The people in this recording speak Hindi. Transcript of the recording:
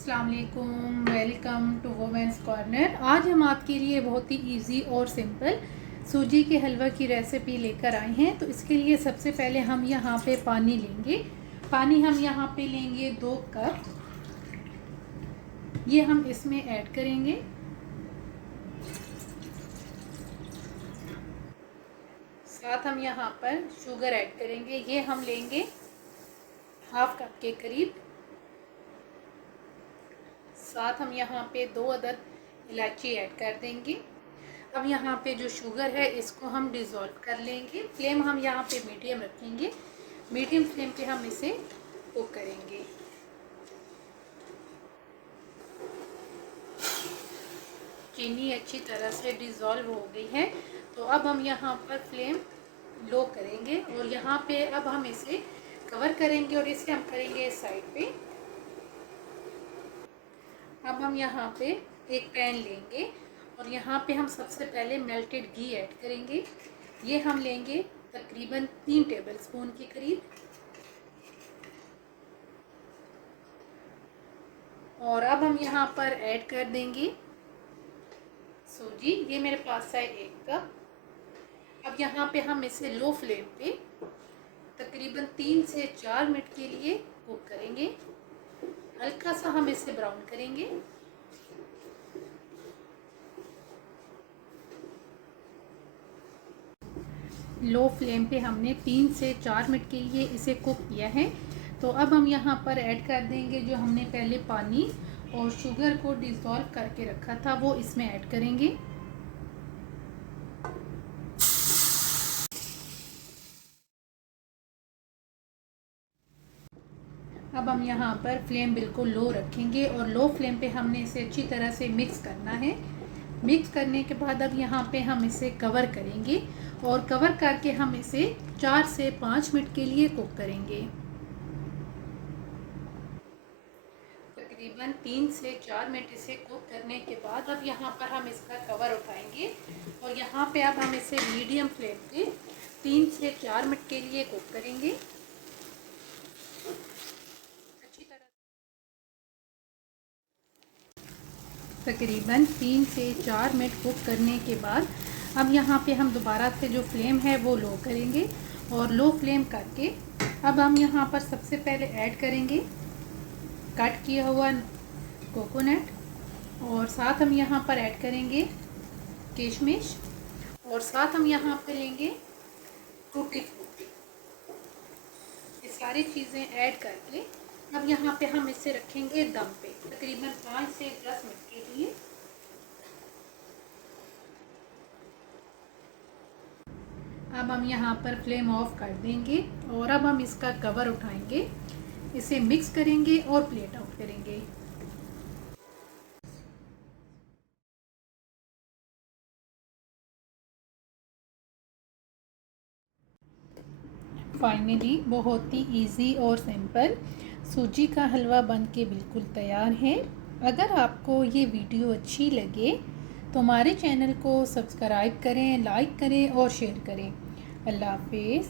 अस्सलाम वालेकुम, वेलकम टू वुमेन्स कॉर्नर। आज हम आपके लिए बहुत ही इजी और सिंपल सूजी के हलवा की रेसिपी लेकर आए हैं। तो इसके लिए सबसे पहले हम यहाँ पे पानी लेंगे। पानी हम यहाँ पे लेंगे 2 कप। ये हम इसमें ऐड करेंगे। साथ हम यहाँ पर शुगर ऐड करेंगे। ये हम लेंगे हाफ कप के करीब। साथ हम यहाँ पे 2 अदद इलायची ऐड कर देंगे। अब यहाँ पे जो शुगर है इसको हम डिज़ोल्व कर लेंगे। फ्लेम हम यहाँ पे मीडियम रखेंगे। मीडियम फ्लेम पे हम इसे कुक करेंगे। चीनी अच्छी तरह से डिज़ोल्व हो गई है। तो अब हम यहाँ पर फ्लेम लो करेंगे और यहाँ पे अब हम इसे कवर करेंगे और इसे हम करेंगे साइड पे। अब हम यहाँ पे एक पैन लेंगे और यहाँ पे हम सबसे पहले मेल्टेड घी ऐड करेंगे। ये हम लेंगे तकरीबन 3 टेबलस्पून के करीब। और अब हम यहाँ पर ऐड कर देंगे सूजी। ये मेरे पास है 1 कप। अब यहाँ पे हम इसे लो फ्लेम पे तकरीबन 3 से 4 मिनट के लिए कुक करेंगे। हल्का सा हम इसे ब्राउन करेंगे। लो फ्लेम पे हमने 3 से 4 मिनट के लिए इसे कुक किया है। तो अब हम यहाँ पर ऐड कर देंगे जो हमने पहले पानी और शुगर को डिज़ोल्व करके रखा था, वो इसमें ऐड करेंगे। अब हम यहाँ पर फ्लेम बिल्कुल लो रखेंगे और लो फ्लेम पे हमने इसे अच्छी तरह से मिक्स करना है। मिक्स करने के बाद अब यहाँ पे हम इसे कवर करेंगे और कवर करके हम इसे 4 से 5 मिनट के लिए कुक करेंगे। तकरीबन 3 से 4 मिनट इसे कुक करने के बाद अब यहाँ पर हम इसका कवर उठाएंगे और यहाँ पे अब हम इसे मीडियम फ्लेम पे 3 से 4 मिनट के लिए कुक करेंगे। अच्छी तरह तकरीबन 3 से 4 मिनट कुक करने के बाद अब यहाँ पे हम दोबारा से जो फ्लेम है वो लो करेंगे और लो फ्लेम करके अब हम यहाँ पर सबसे पहले ऐड करेंगे कट किया हुआ कोकोनट और साथ हम यहाँ पर ऐड करेंगे किशमिश और साथ हम यहाँ पे लेंगे टूटी फ्रूटी। ये सारी चीज़ें ऐड करके अब यहाँ पे हम इसे रखेंगे दम पे तकरीबन 5 से 10 मिनट के लिए। अब हम यहाँ पर फ्लेम ऑफ कर देंगे और अब हम इसका कवर उठाएंगे, इसे मिक्स करेंगे और प्लेट आउट करेंगे। फाइनली बहुत ही इजी और सिंपल सूजी का हलवा बन के बिल्कुल तैयार है। अगर आपको ये वीडियो अच्छी लगे तो हमारे चैनल को सब्सक्राइब करें, लाइक करें और शेयर करें। अल्लाह हाफिज़।